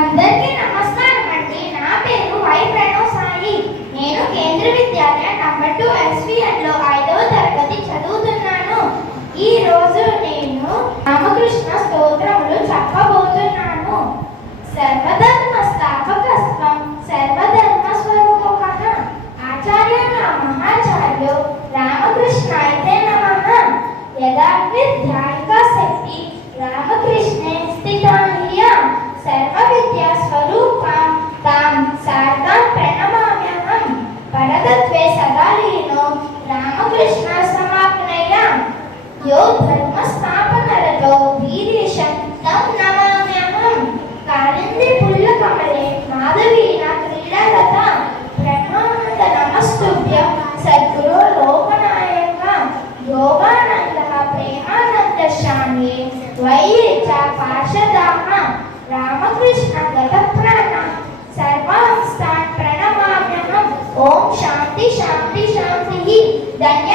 అందరికీ నమస్కారం అండి. నా పేరు వై ప్రణవ్ సాయి. నేను కేంద్ర విద్యాలయ నంబర్ 2 ఎస్విఎన్లో 5వ తరగతి చదువుతున్నాను. ఈ రోజు నేను రామకృష్ణ స్తోత్రములు చెప్పబోతున్నాను. సర్వధర్మ స్థాపకస్త్వం సర్వధర్మ స్వరూపకః ఆచార్య మహాచార్యో రామకృష్ణాయ నమః. యదాగ్నిధ్యాయిక శక్తి రామకృష్ణే స్థితా హ్రియం సర్వ విద్యా స్వరూపం తాం శారదాం ప్రణమామ్యహం. పరతత్వే సదాలీనో రామకృష్ణ సమాప్నయ యో ధర్మ స్థాపనరతో వీరేశం తం నమామ్యహం. కాళింది పుల్ల కమలే మాధవీన క్రీడారత బ్రహ్మానంద నమస్తుభ్యం సద్గురో లోకనాయక. యోగానంద ప్రేమానంద శామ్యే వైరిచ పార్షదాః. రామకృష్ణ గత ప్రాణ సర్వాంస్తాన్ ప్రణమామ్యహం. ఓం శాంతి శాంతి శాంతి. ధన్య